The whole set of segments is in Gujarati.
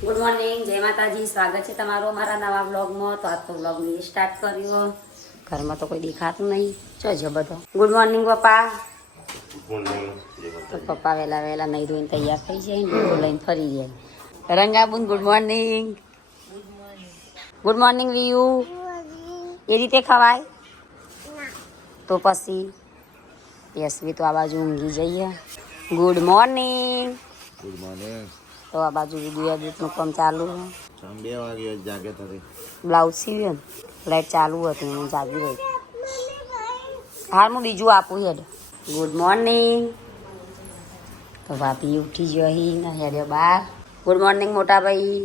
ગુડ મોર્નિંગ, જય માતાજી. સ્વાગત છે તમારું અમારા નવા બ્લોગમાં. તો આજ તો બ્લોગ સ્ટાર્ટ કર્યો. ઘરમાં તો કોઈ દેખાતું નહીં. જોજો બધો. ગુડ મોર્નિંગ પપ્પા. તો પપ્પા વહેલા વહેલા નહીં ધોઈને તૈયાર થઈ જાય ને બધું લઈને ફરી જાય. રંગાબુન ગુડ મોર્નિંગ. ગુડ મોર્નિંગ વિયુ. એ રીતે ખવાય તો પછી યશવી તો આ બાજુ ઊંઘી જઈએ. Good morning. Good morning. તો આ બાજુ વિડીયો એડિટનું કામ ચાલુ છે. 2 વાગે જાગે તરી બ્લાઉઝ સીવ્યો ને લાઈટ ચાલુ હતી, હું જાગી રહી. હાલ હું બીજું આપું હેડ. Good morning. તો ભાભી ઉઠી ગયો ને હેડ્યો બહાર. ગુડ મોર્નિંગ મોટા ભાઈ.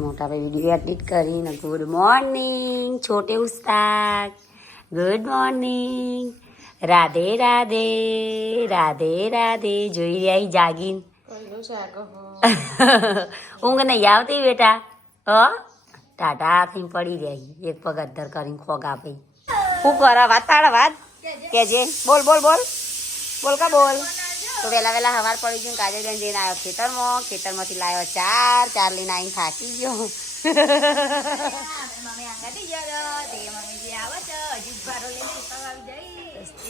મોટા ભાઈ વિડીયો એડિટ કરીને ગુડ મોર્નિંગ છોટે ઉસ્તાદ. Good morning. રાધે રાધે રાધે રાધે. જોઈ રહી જાગીને. ઊંઘ નહીં આવતી બેટા? ટાટા થઈને પડી રહી. એક પગ અદ્ધર કરીને ખોગા ભાઈ. શું કરા વાત તારા વાત કેજે. બોલ બોલ બોલ બોલ કા બોલ. તો વહેલા વહેલા હવાર પડી ગયું. કાજલ બેન જઈને આવ્યો ખેતરમાં. ખેતરમાંથી લાવ્યો ચાર લઈને આવીને થાકી ગયો.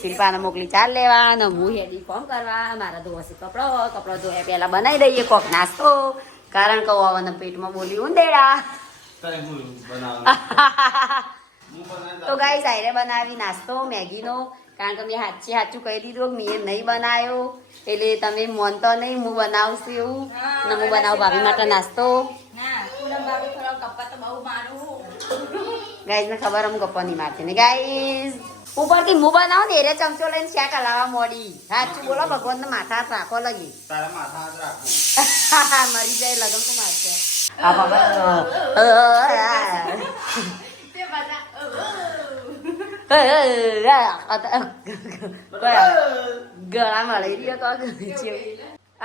શિલ્પાને મોકલી ચાર લેવા ને હું હેડી ફોર્મ કરવા. મારા ધોવાશે કપડો ધોયા પહેલા બનાવી દઈએ કોક નાસ્તો. કારણ કે ઓવાના પેટમાં બોલી ઉંદેડા. તો ગાઈસ આયરે બનાવી નાસ્તો મેગીનો. કારણ કે મેં સાચું કહી દીધું મેં નહીં બનાવ્યો એટલે તમે માનતો નહીં. હું બનાવશું એવું ને હું બનાવું ભાભી માટે નાસ્તો. ગાઈસ ને ખબર હું ગપ્પા નહીં મારતી ને ગાઈસ. ઉપરથી હું બનાવું ને એરે ચમચો લઈને શાક હલાવવા મોડી. સાચું બોલો ભગવાન ને માથા હાથ રાખો લગી. મરી જાય લગન તો મારશે. ગળા મળી રહ્યો તો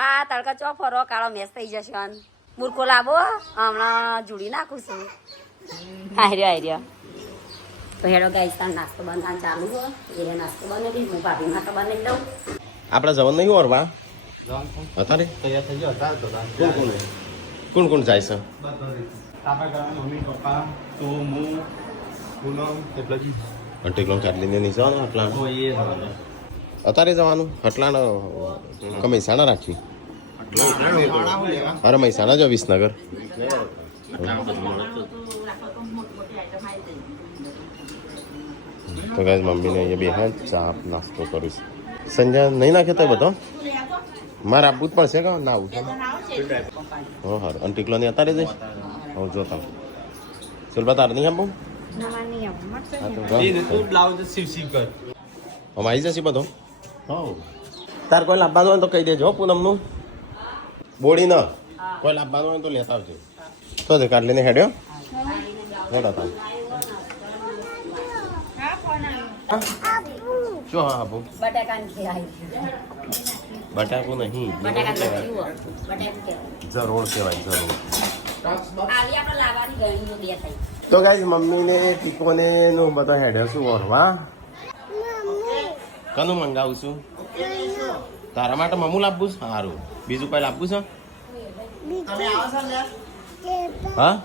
આ તડકા ચો ફરો કાળો મેસ થઈ જશે. મૂર્ખો લાવો હમણાં જોડી નાખું છું. હાર્યો તો હેડો ગાઈસ તાર નાસ્તો બનાવવાનું ચાલુ હોય. એ નાસ્તો બનાવી હું ભાભી માટે બનાવી દઉં. આપણે જવાનું નહીં ઓરવા અત્યારે તૈયાર થઈ ગયો હતા તો કોણ જાય છે? મમ્મી પપ્પા તો હું પૂનમ એટલે ટેકલો ચાટલીને નહીં જવાનું આટલા તો એ અત્યારે જવાનું આટલા કે મહેસાણા રાખી? અરે મહેસાણા જો વિસનગર. તો ગાઈસ મમ્મીને અહીંયા બે ચા નાસ્તો કરીશ. સંજય નહીં નાખે તો બધો મારે આપવું જ પડશે કે ના આવું છે? હો સારું. અને ટીકલો ની અત્યારે જઈશ હું જોતા. સુલભા તારે નહીં આપવું? બ્લાઉઝ સીવ કર અમે આવી જશે બધો. તાર કોઈ લાવવાનું હોય તો કહી દેજો પૂનમનું. બોડી ન કોઈ લાવવાનું હોય તો લેતા આવજો. તો છે કાઢલીને હેડ્યો હેડો તાર. શું હા આપું? બટાકું નહીં જરૂર કહેવાય જરૂર. તો ગાઈસ મમ્મીને ટીકોને નું બધો હેડ્યો છું ઓરવા. કનું મંગાવું છું? તારા માટે મમું લાવવું છે? સારું. બીજું કઈ લાવવું છે? હા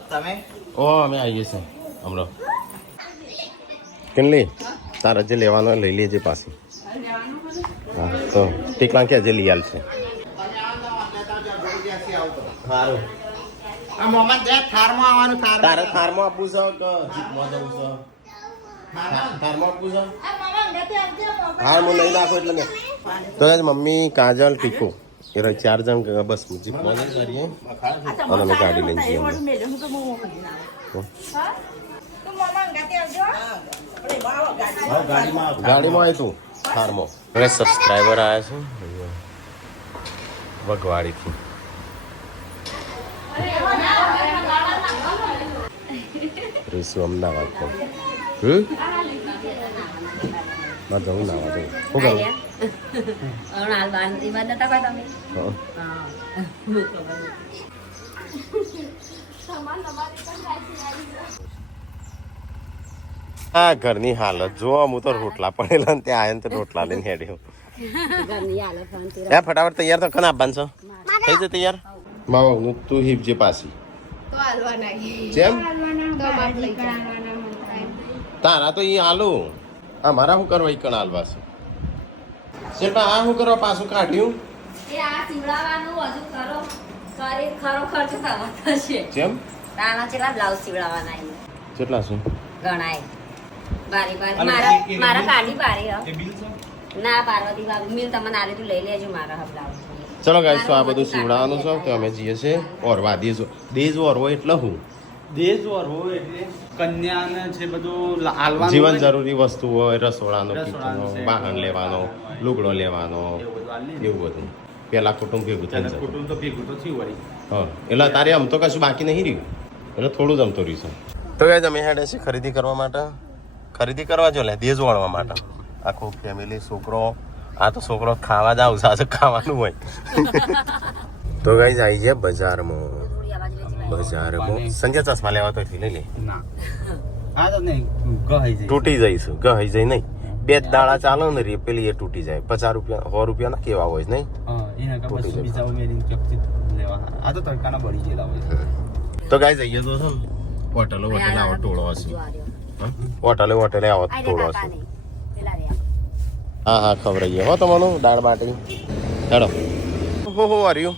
ઓ અમે આવીએ છીએ હમણાં. કેટલી તારા જે લેવાનો લઈ લેજે પાછી. હા તો ટીકલા ક્યાં જે લઈ આલ છે? સારું. તારે થારમાં આપવું છે કે જીપમાં જવું છે? થારમાં આપવું છે? હા હું નહીં નાખું એટલે મેં તો ગાઈસ મમ્મી કાજલ ટીકો એ 4 જણ બસ જીપમાં જઈ કરીએ અને અમે ગાડી લઈને જઈએ. ગાડીમાં આવી તું થારમાં. હવે સબસ્ક્રાઈબર આવ્યા છે વગવાડીથી. રહીશું અમદાવાદ પર. ના જવું ના જવું શું કરું? આ ઘરની હાલત જો હું તો રોટલા પડેલા ને ત્યાં આયા ને તો રોટલા લઈને હેડ્યો. ફટાફટ તૈયાર તો કને આપવાનું છો? થઈ જાય તૈયાર? માવા તું હિપજે પાછી તો હાલવા નાખી જેમ તો બાપ લઈ જા. તારા તો ઈ આલુ આ મારા શું કરવા ઈકણ આલવા છે શેઠા આ શું કરવા પાછું કાઢ્યું એ આ સીવડાવવાનું હજુ ખરો ખર્ચ થવા થશે જેમ તાના કેટલા બ્લાઉઝ સીવડાવવાના છે? કેટલા છે ગણાય બારી બારી અને મારા એ- એ- મારા કાઢી બારી હ એ બિલ છે ના પાર્વતી બાબુ મિલ તમને આલે તું લઈ લેજો મારા હ બ્લાઉઝ ચલો ગાઈસ તો આ બધું સીવડાવવાનું છે તો અમે જઈએ છે ઓરવા દેજ ઓરવો એટલે હું દેશ ઓરવો એટલે કન્યાને છે બધું હાલવાનું જીવન હોય ને, જરૂરી વસ્તુ હોય રસોડાનો રસોડાનું કિચનનો છે, વાહન લેવાનો લુગડો લેવાનો એવું બધું હાલ લે. એવું બધું પેલા કુટુંબ ભેગું થઈ ત્યારે જતું કુટુંબ તો ભેગું તો થયું વળી. હા એટલે તારે આમ તો કશું બાકી નહીં રહ્યું એટલે થોડું જ અમતો રહ્યું છે તો ગાઈસ અમે હેડે છે ખરીદી કરવા માટે ખરીદી કરવા જો લે દેજ વાળવા માટે આખું ફેમિલી છોકરો આ તો છોકરો ખાવા જ આવશે આજે ખાવાનું હોય તો ગાઈસ આવી જાય બજારમાં સંજય ચશ્મા લેવા તો લઈ લે ના આ તો નહીં ગહાઈ જાય. તૂટી જઈશું ગઈ જઈ નહીં બે જ દાડા ચાલો ને રે પેલી એ તૂટી જાય 50 રૂપિયા 100 રૂપિયા ના કેવા હોય નહીં હા, એના કાં તૂટી પછી જાય. બીજા ઉમેરીને ચોકથી લેવા આ તો તડકાના બળી ગયેલા હોય. તો ગાઈ જઈએ તો છે ને હોટલો હોટલ આવો ટોળો હશે હોટલે હોટલે આવો ટોળો હશે હા હા ખબર હો તમારું દાળ બાટી હેડો હો વાર્યું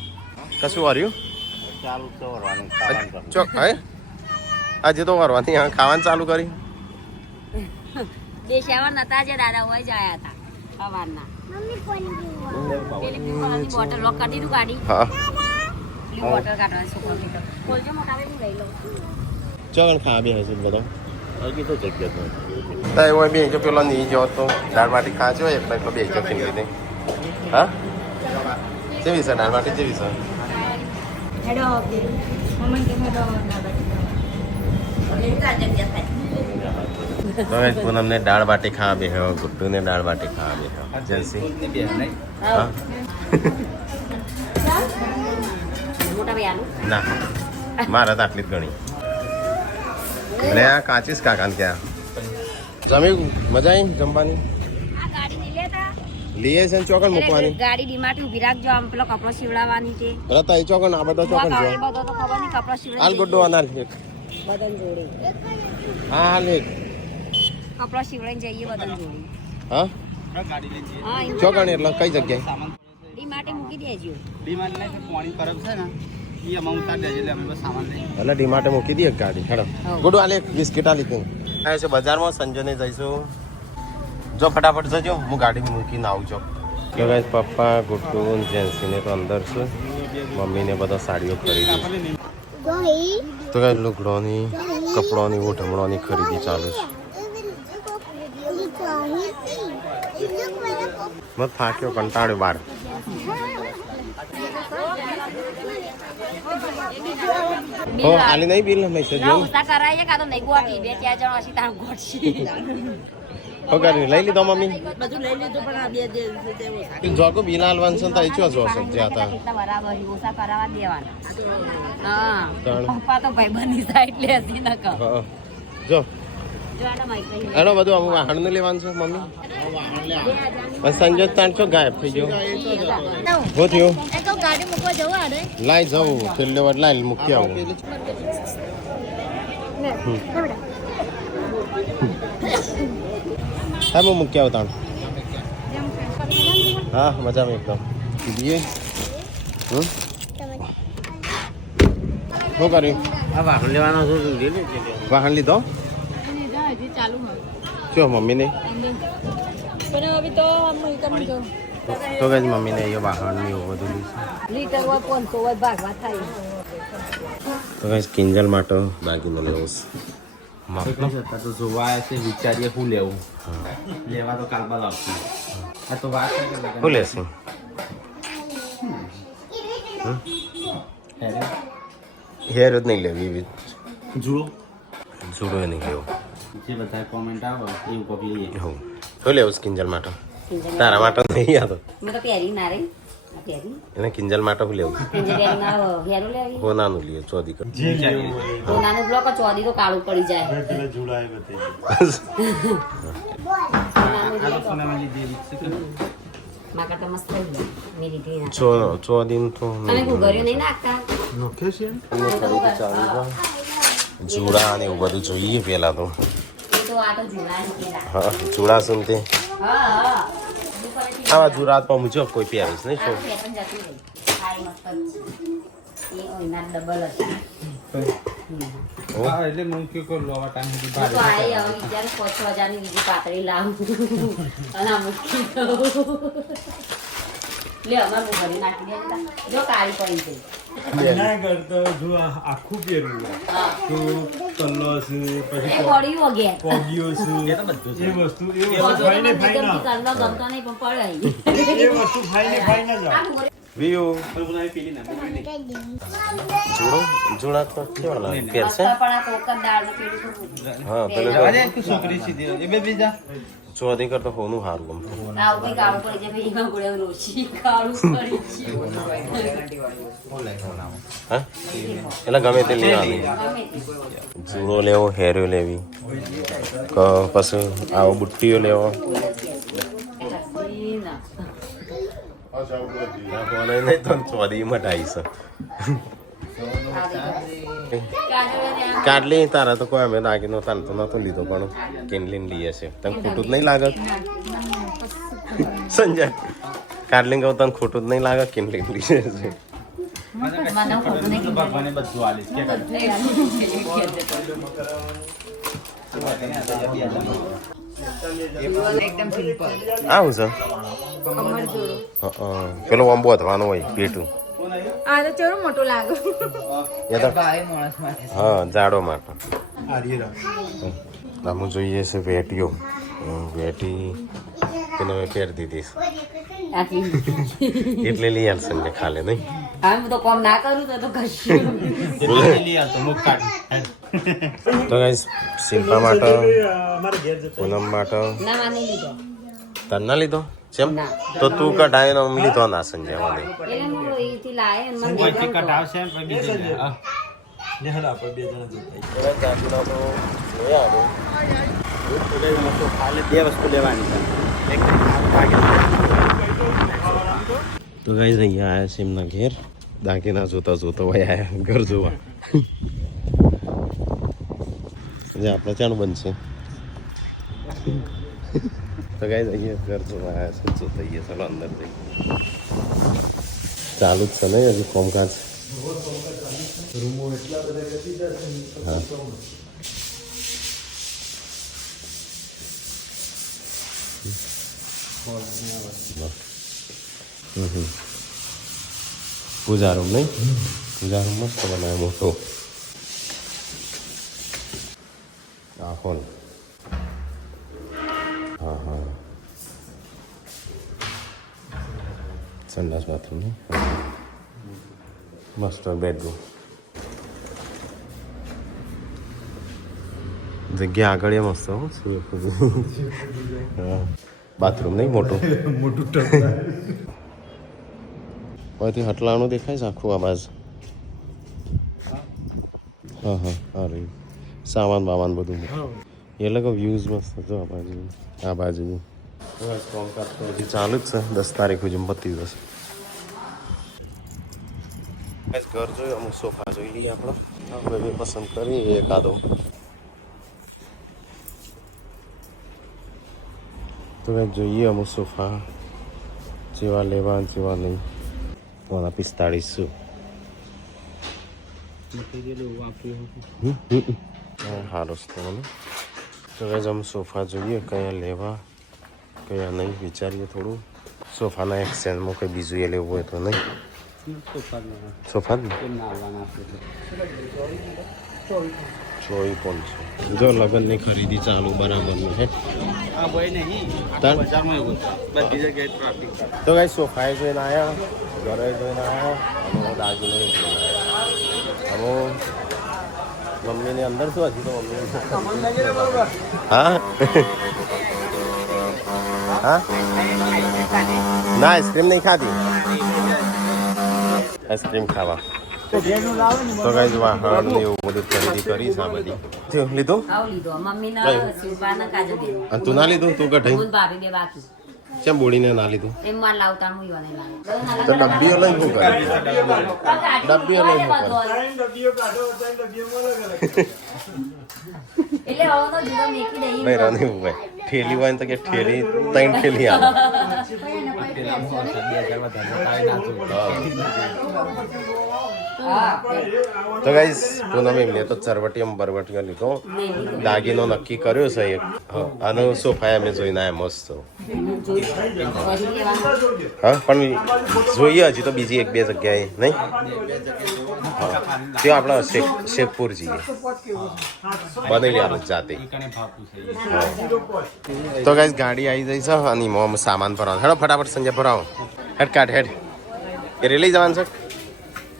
કશું વાર્યું ચાલુ તો વરવાનું ચોક હે આજે તો વારવાની હા ખાવાનું ચાલુ કરી દેશાવર નતા જે દાદા હોય જાયા હતા સવારના પેલી બ્લુ કલરની બોટલ લોક કરી દીધું ગાડી હા બ્લુ બોટલ કાઢવાની છોકરો કીધો બોલજો મોટા ભાઈ હું લઈ લઉં ચોકન ખા બે હશે બધો હજી તો જગ્યા તો હોય બે જો પેલો નહીં જો તો દાળ બાટી ખાજો એકલો બે જો ફીંગી દે હા જેવી છે દાળ બાટી જેવી છે હેડો મમ્મી કે હેડો ના તો એ પૂનમને દાળ બાટી ખાવા બે હો ગુડ્ડુને દાળ બાટી ખાવા બે હો જલસી હા મોટા ભાઈ આનું ના મારા તો આટલી જ ગણી એટલે આ કાચીસ કાકાને ક્યાં જમી મજા આવી જમવાની આ ગાડી લઈ લેતા લીએ છે ને ચોકન મૂકવાની ગાડી ડીમાર્ટ ઉભી રાખજો આમ પેલો કપડો સીવડાવવાની છે રતા એ ચોકન આ બધા ચોકન જો એ બધો તો ખબર નહીં કપડો હાલ સીવડાવી ગુડ્ડુ અનાલ એક બદન જોડે હા હાલ એક કપડો સીવડાઈને જઈએ બદન જોડે હા ગાડી લઈને જઈએ. હા એમ ચોકન એટલે કઈ જગ્યાએ સામાન ડીમાર્ટે મૂકી દેજો ડીમાર્ટ ને પાણી ફરક છે ને એ અમે ઉતાર દેજે એટલે અમે બસ સામાન લઈએ. એટલે ડીમાર્ટે મૂકી દઈએ એક ગાડી હેડો હા. ગુડ્ડુ હાલ એક બિસ્કિટ આલી તું આ છે બજારમાં સંજયને જઈશું જો ફટાફટ જજો હું ગાડી મૂકીને આવું છું કે ગાઈસ પપ્પા ગુડ્ડુ ને જેન્સીને તો અંદર છે મમ્મીને બધા સાડીઓ ખરીદી તો ગાઈસ લુગડોની કપડોની ઓઢમણોની ખરીદી ચાલુ છે મત થાક્યો કંટાળ્યો બાર હો આલી નહીં બિલ મેસેજ ના ઉતા કરાઈએ કાં તો નહીં ગોઠી બે ચાર જણ હશે તાર ગોઠી પગાર લઈ લીધો મમ્મી બધું લઈ લીધું પણ આ બે દે જોકો બિલ હાલવાનું છે ને તો ચો જો સબ્જી હતા કેટલા બરાબર ઓછા કરાવવા દેવાના હા ત્રણ. પપ્પા તો ભાઈ બની સાઈડ લે હજી ન કહો હા. જો જો આને માઈક હેલો બધું આમ વાહણનું લેવાનું છે મમ્મી અને સંજય તાણ છો ગાયબ થઈ ગયો શું થયું એ તો ગાડી મૂકવા જવા આડે લાઈ જવું છેલ્લે વાર લાઈ મૂકી આવું હા હું મૂકી આવું તાણ હા મજામાં એકદમ બીએ શું કર્યું આ વાહન લેવાનો છું વાહન લીધો ચાલુ હોય શું મમ્મીને પણ હવે તો અમેરિકામાં જવું તો કઈ મમ્મીને એ વાહન ને એવું બધું લીધું લીટર હોય 500 હોય ભાગવા થાય તો કઈ કિંજલ માટે બાકી મને એવું તો જોવા આવ્યા છે વિચારીએ શું લેવું લેવા તો કાલ બાદ આવશું આ તો વાત છે કે શું લેશે હેર જ નહીં લેવી એવી જુઓ જુડો નહીં લેવો જે બધા કોમેન્ટ આવે એવું કોક લઈએ હું શું લેવું કિંજલ માટે તારા માટે નહીં આ તો મેં તો પહેરી ના રહી આ પહેરી એને કિંજલ માટે શું લેવું એન્જિનિયરિંગ ના હેરું લેવી હો નાનું લઈએ ચોદી કર તો નાનું બ્લોક ચોદી તો કાળું પડી જાય નાનું લે તો. સોનામાં લીધી એવી છે કે મારા કરતા મસ્ત થઈ ગયા મેં લીધી ના ચો દિન તો તમે ગુગળિયું નહીં નાખતા જુડા અને એવું બધું જોઈએ પેલા તો એ તો આ તો જુડા નીકળ્યા હા જુડા શું તે હા હા આવા જુરાત પર મુજબ કોઈ પહેરીશ નહીં શું પણ જતી રહી સારી મસ્ત જ એ ઓઈના ડબલ હતી હા એટલે હું કે કો લોવા ટાઈમ સુધી તો આ હવે વિચાર 5,000 ની બીજી પાતળી લાવું અને આ મૂકી દઉં લે અમાર ઘરે નાખી દે જો કાળી પડી ગઈ ના કરતો જો આખું પહેરવું હા તો કલ્લો છે એ પછી પડી વગે કોગીઓ છે એ તો બધું છે એ વસ્તુ ફાઈને ફાઈને ગમતો નહીં પણ પડે એ વસ્તુ ફાઈને જાવ વ્યુ જુડા તો કેવા લાગે પહેરશે પણ આ કોકર દાળ પેલું હા પેલું જવા દે તું છોકરી સીધી એ બે બીજા ચોથી કરતો હોનું સારું ગમતું આવું કઈ કાળું પડી જાય ભાઈ એમાં ગોળે રોશી કાળું પડી હા એટલે ગમે તે લઈ આવે જુડો લેવો હેર્યો લેવી પછી આવો બુટ્ટીઓ લેવો નહીં તો ચોરી મટાઈ છે કાઢલી તારા તો કોઈ અમે દાગીનો તાને તો નતો લીધો પણ કેનલીન લઈએ છે તને ખોટું જ નહીં લાગત સંજય કાઢલી કહું તને ખોટું જ નહીં લાગે કેનલીન લઈએ છે ભગવાને બધું આલીશ કે આવું છે પેલો આંબો વધવાનું હોય પેટું આ તો ચેવડું મોટું લાગે એ તો હા જાડો માટે આર્યરા આમ જોઈએ છે વેટીઓ વેટી તેને મેં પહેરી દીધી એટલે લઈ આવશે ને ખાલે નહીં હા હું તો કોમ ના કરું તો કશું લઈ આવતો મુખ કાઢ તો ગાઈસ શિલ્પા માટે અમારે ઘેર જતો પૂનમ માટે ના માને લીધો તને ના લીધો ચેમ તો તું કઢાઈને આમ લીધો ના સંજય મને એટલે હું અહીંથી લાવે અને મને કોઈથી દેખાડું કટાવશે પણ બીજી લે. હા. ને હાલ આપણે બે જણા જતા ખાલી બે વસ્તુ લેવાની છે એક તો ગાઈસ અહીંયા આવ્યા છે એમના ઘેર દાગીના જોતા જોતા હોય આયા ઘર જોવા જે આપણે ચાનું બનશે તો ગાઈસ અહીંયા ઘર જોવા આવ્યા છે જોતા જઈએ ચાલો અંદર જઈએ ચાલુ જ છે ને હજુ કોમકાજ હા પૂજા રૂમ નહીં પૂજા રૂમ મસ્ત બનાવ્યો મોટો આ હોલ હા હા સંડાસ બાથરૂમ નહીં મસ્ત બેડરૂમ જગ્યા આગળ એ મસ્ત હો હા બાથરૂમ નહીં મોટું અહીંથી હટલાણું દેખાય છે આખું આ બાજુ હા હા આ રહ્યું સામાન બામાન બધું એ લોકો વ્યૂઝ મસ્ત જો આ બાજુ હજી ચાલુ જ છે 10 તારીખ સુધી પતી જશે ઘર જોયું અમુક સોફા જોઈ લઈએ આપણે પસંદ કરી એકાદો તો જોઈએ અમુક સોફા જેવા લેવા જેવા નહીં વાળા 4500 સારો છે મને તો અમ સોફા જોઈએ કયા લેવા કયા નહીં વિચારીએ થોડું સોફાના એક્સચેન્જમાં કંઈ બીજું એ લેવું હોય તો નહીં સોફા જ ને 24,500 જો લગ્નની ખરીદી ચાલુ બરાબરની હે તો કઈ સોફાએ જોઈને આવ્યા ઘરે જોઈને આવ્યા અને દાગીને જોઈને આવ્યા હવે મમ્મીની અંદર શું હજી તો મમ્મી હા હા ના આઈસ્ક્રીમ નહીં ખાધી આઈસ્ક્રીમ ખાવા તો કઈ વાહન ને એવું બધું ખરીદી કરી છે આ બધી લીધું આવ લીધો મમ્મીના શિલ્પાના કાજુ દે અને તું ના લીધું તું કઢાઈ હું ભાભી બે બાકી કેમ બોડીને ના લીધું એમ માર લાવતા હું ઈવાને લાવે તો ડબ્બીઓ લઈ શું કરે ડબ્બીઓ લઈ શું કરે ત્રણ ડબ્બીઓ કાઢો ત્રણ ડબ્બીઓમાં અલગ અલગ એટલે હવે તો જુદો મેકી દઈ ભાઈ રની ભાઈ ઠેલી હોય ને તો કે ઠેલી ત્રણ ઠેલી આવે 2000 તો ગાઈસ પૂનમ એમને તો ચરવટીયમ બરવટીઓ લીધો દાગીનો નક્કી કર્યો છે એક અને સોફા અમે જોઈને આયા મસ્ત હા પણ જોઈએ હજી તો બીજી એક બે જગ્યાએ નહીં તે આપણા શેખપુર જઈએ બનેલી આપણે જાતે તો ગાઈસ ગાડી આવી જઈ છે અને એમાં સામાન ભરવાનો હેડો ફટાફટ સંજય ભરાવો હેડ કાઢ હેડ એ લઈ જવાનું છે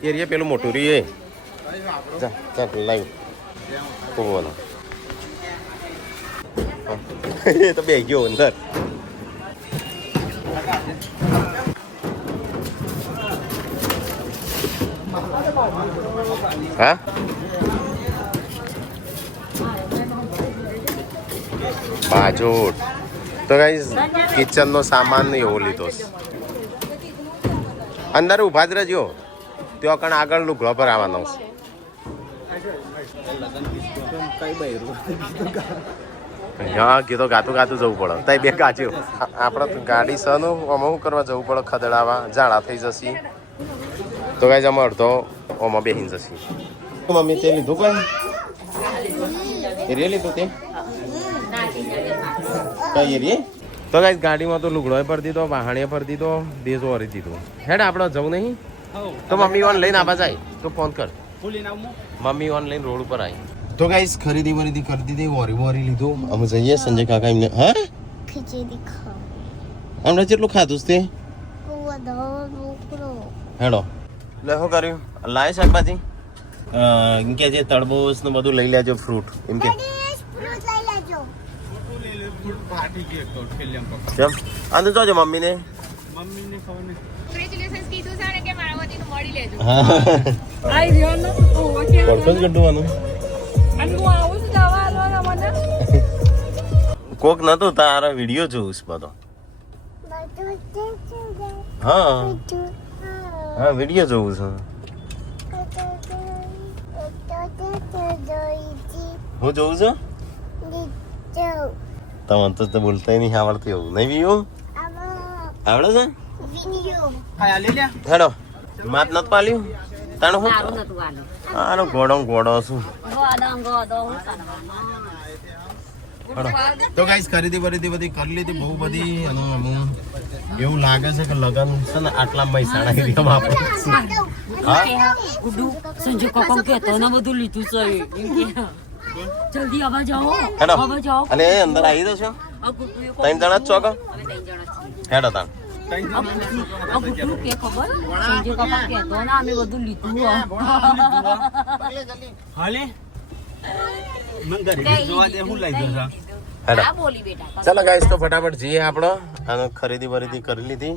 એરિયા પેલું મોટું રીએ જા ચાલ લાવ કોવાનો એ તો બે ગયો અંદર હા બાજોટ તો ગાઈસ કિચન નો સામાન એવો લીધો છે અંદર ઉભા જ રહેજો ત્યાં કણ આગળ લુગડો પર આવવાનો છે હા કીધો ગાતું ગાતું જવું પડે ત્યાં બે ગાજ્યો આપણે ગાડી સનું આમાં શું કરવા જવું પડે ખદડાવા ઝાડા થઈ જશે તો ગાઈસ અમે અડધો ઓમાં બેહીને જશે મમ્મી તે લીધું કોઈ એરિયા લીધું તે કઈ એરિયે તો ગાઈસ ગાડીમાં તો લુગડો ભરી દીધો વાહણીએ ભરી દીધો દેશ વરી દીધું હેડ આપણે જવું નહીં તો મમ્મી ઓન લઈને આવા જાય તો ફોન કર મમ્મી ઓન લઈને રોડ ઉપર આવી તો ગાઈસ ખરીદી વરીદી કરી દીધી વરી લીધું અમે જઈએ સંજય કાકા એમને હા ખીચડી ખાવ હમણાં કેટલું ખાધું તે હેડો લે શું કર્યું લાય શાકભાજી એમ કે જે તરબૂચ ને બધું લઈ લેજો ફ્રૂટ એમ કે કેમ આને જોજો મમ્મીને કોંગ્રેચ્યુલેશન્સ કીધું છે ને કે મારા વતીનું મળી લેજો હા આઈ રહ્યો ને ઓકે પડતો જ ગઢવાનું અને હું આવું છું જવા આલો મને કોક નતું તારા વિડીયો જોઉં બધો હા હા વિડીયો જોઉં છું હું જોઉં છું તમને તો બોલતા નહીં આવડતું એવું નહીં બીયું આવડે છે હેડો માત નત પાલ્યું તાણું હું સારું નતું આલો આનો ગોડો ગોડો છું ગોદો તો ગાઈસ ખરીદી બધી કરી લીધી બહુ બધી અને અમુક એવું લાગે છે કે લગન છે ને આટલા મહેસાણા એરિયામાં આપણે ગુડુ સંજય કાકા કહેતો ને બધું લીધું છે એમ કે જલ્દી આવા જાઓ હેડો આવા જાઓ અને એ અંદર આવી જશો આ ગુડુ ત્રણ જણા જ છો કે અમે 3 જણા છીએ હેડો તાણ આ ગુડુ કે ખબર સંજય કાકા કહેતો ને અમે બધું લીધું હાલે મન ઘરે જોવા દે હું લઈ જશા હેડો આ બોલી બેટા ચાલો ગાઈસ તો ફટાફટ જઈએ આપણો અને ખરીદી બરીદી કરી લીધી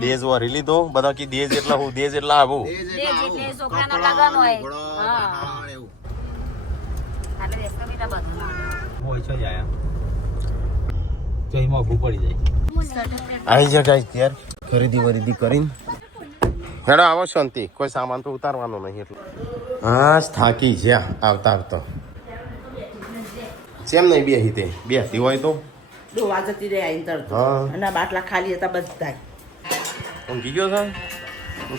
દેજ વરી લીધો બધા કી દેજ એટલા હું દેજ એટલા આવું એટલે છોકરાના લગન હોય હા એટલે દેશના બેટા બધું હોય છે આયા તો એમાં મોઘું પડી જાય આવી જા ગાઈસ યાર ખરીદી વરીદી કરીને હેડો આવો શાંતિ કોઈ સામાન તો ઉતારવાનો નહીં એટલે હા થાકી જ્યાં આવતા કેમ નહીં બેહી તે બેહતી હોય તો ડોવા જતી રહે આઈને તરત હા અને બાટલા ખાલી હતા બધા ઊંઘી ગયો છે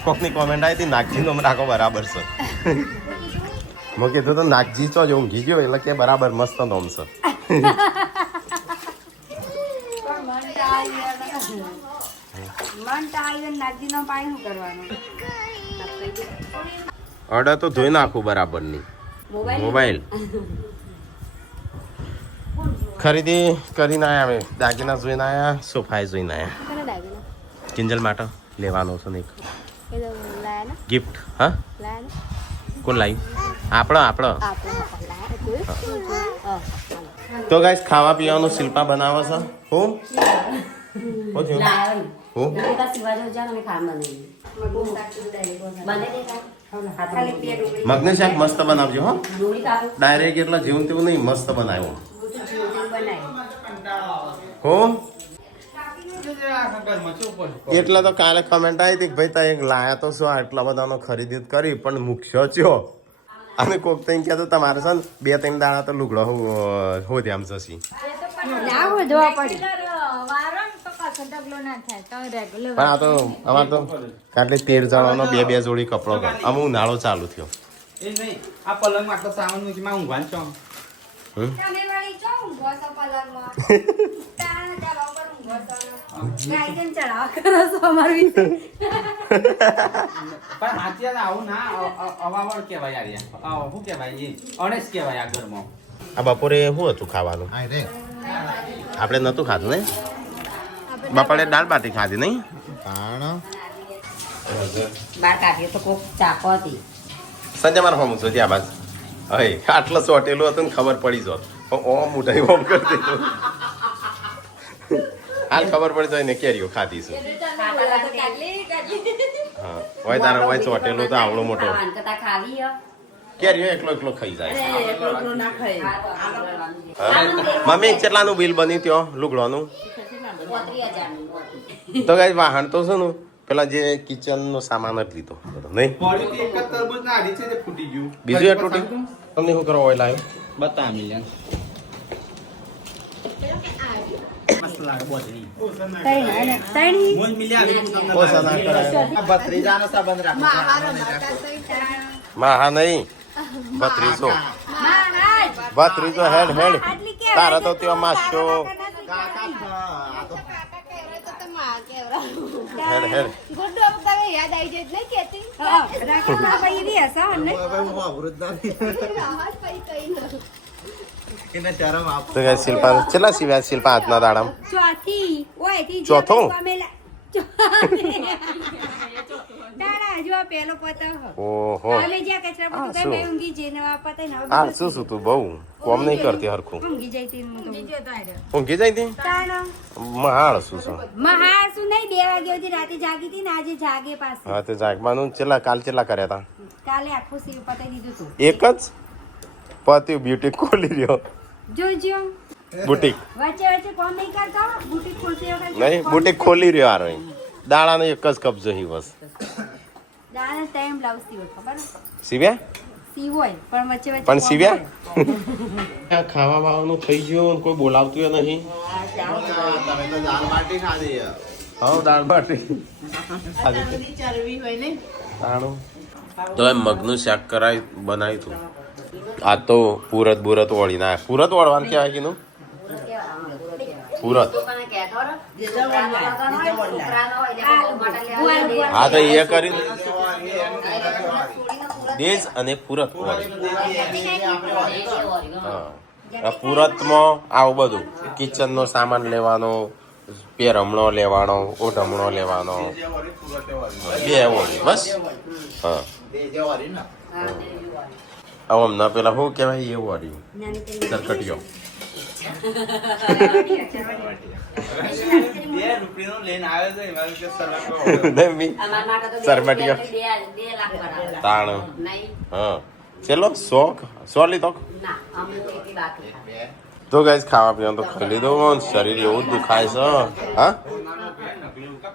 કોકની કોમેન્ટ આવી હતી નાગજી નો રાખો બરાબર છે મેં કીધું તો નાગજી ચો જ ઊંઘી ગયો એટલે કે બરાબર મસ્ત નોમ છે અડા તો ધોઈ નાખું બરાબર ની મોબાઈલ ખરીદી કરીને આયા અમે દાગીના જોઈને આયા સોફાએ જોઈને આયા કિંજલ માટે લેવાનો છે ને એક ગિફ્ટ હા કોણ લાવ્યું આપણો તો ગાઈસ ખાવા પીવાનું શિલ્પા બનાવે છે હું હું મગનું શાક મસ્ત બનાવજો હો ડાયરેક્ટ એટલા જેવું તેવું નહીં મસ્ત બનાવ્યું હો છે આખા ઘરમાં શું ઉપર એટલે તો કાલે કમેન્ટ આવી હતી કે ભાઈ ત્યાં એક લાયા તો શું આટલા બધાનો ખરીદી કરી પણ મૂક્યો ચો અને કોક તો કહેતો તમારે છે ને 2-3 દાડા તો લુગડો હો ધ્યાન જશી ના વધવા પડી વારો ને તો પાછો ઢગલો ના થાય તો રેગ્યુલર પણ આ તો અમાર તો કાટલી 13 જણાનો 2-2 જોડી કપડો કર અમુ ઉનાળો ચાલુ થયો એ નહીં આ પલંગ આટલો સામાન મૂકીમાં ઊંઘવાનું છો તમે વળી ચો ઊંઘો છો પલંગમાં તાણ ચાલો પર ઊંઘો છો ગાય કેમ ચડાવ કરો છો અમારી પણ હાથિયા આવું ના અવાવળ કહેવાય યાર શું કહેવાય એ અણેસ કહેવાય આ ઘરમાં આ બપોરે શું હતું ખાવાનું આપણે નતું ખાધું ને બપોરે દાળ બાટી ખાધી નહીં બાર કાઢીએ તો કોક ચાકો હતી સંજય મારા હોમ છો ત્યાં બાદ હે આટલો ચોટેલું હતું ને ખબર પડી જોત ઓ મોટા હોમ કરી દીધું હાલ ખબર પડી જાય ને કેરીઓ ખાધીશું હા હોય તારા હોય ચોટેલું તો આવડો મોટો ખાવાનું કરતા ખાવી હો. કેરીઓ એકલો એકલો ખાઈ જાય એટલું ના ખાય હા. મમ્મી કેટલાનું બિલ બન્યું ત્યાં લુગડોનું 35,000 નું. તો કઈ વાહન તો શું પેલા જે કિચન નો સામાન જ લીધો બધો નહીં પડ્યું તો એક જ તરબૂચ ના આડી છે તે ફૂટી ગયું બીજું એ તૂટી તમને શું કરો ઓઇલ આવ્યો બતા મિલિયન મસ્ત લાગે બોધની મોજ મિલ્યા આવી તમને ઓછા ના કરાય ભત્રીજાનો સંબંધ રાખો માહા નહીં બત્રીસો બત્રીસો હેડ હેડ તારા તો ત્યાં માસ્યો હેડ હેડ તો કઈ શિલ્પા કેટલા સિવ્યા શિલ્પા હાથના દાડામાં ચોથી ઓયથી ચોથો? તારા જો પેલો પતંગ ઓહો અમે જ્યાં કચરા હા, બધું શું? કઈ ઊંઘી જઈને વાપરતા ને હવે હા શું તું બહુ કોમ નહીં કરતી હરખું ઊંઘી જાય તી ઊંઘી જતો આર્યો ઊંઘી જાય તી તાનો મહાળ શું છે મહાસુ નહીં 2 વાગ્યા સુધી રાતે જાગી હતી ને આજે જાગે પાછી હા તે જાગવાનું છેલ્લા કાલ છેલ્લા કર્યા કાલે આખું સીવ પતાઈ દીધું તું હતા એક જ પતિ બ્યુટી ખોલી રહ્યો જોજો બુટીક વચ્ચે વચ્ચે કોમ નહીં કરતો બુટી ખોલતી વખતે નહીં બુટીક ખોલી રહ્યો આ રહી દાડાનો એક જ કબજો હી બસ દાદા ટાઈમ બ્લાઉઝ સીવો ખબર સીવ્યા સીવ હોય પણ વચ્ચે વચ્ચે પણ કોમ સીવ્યા હોય. ખાવા બાવાનું થઈ ગયું કોઈ બોલાવતું નહીં હા દાળ બાટી ચરબી હોય ને તાણું તો એમ મગનું શાક કરાય બનાવ્યું હતું આ તો પૂરત બુરત વળી ના પૂરત વળવાનું કહેવાય કીધું પૂરત લોકોને કહેતો રહો. છોકરાનો હોય એટલે બહુ માટે લેવા દે. હા તો એ કરી દેશ અને પૂરત વળી હા આ પૂરતમાં આવું બધું કિચનનો સામાન લેવાનો પેરમણો લેવાનો ઓઢમણો લેવાનો બે વળી બસ હા હવે હમણાં પેલા શું કહેવાય એ વળી નાની પેલી સરકટીઓ રૂપિયાનો લઈને આવ્યો છે એમાં કે સરવા નહીં મી અમારા માટે તો સરબટીઓ. 2 લાખ બરાબર. તાણ નહીં હા ચલો 100 લીધો ના અમે તો એટલી બાકી ખાધી. તો ગાઈસ ખાવા પીવાનું તો ખાઈ લીધું શરીર એવું જ દુખાય છે હા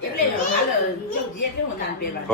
એટલે હાલ જે એટલે હું નામ પેલા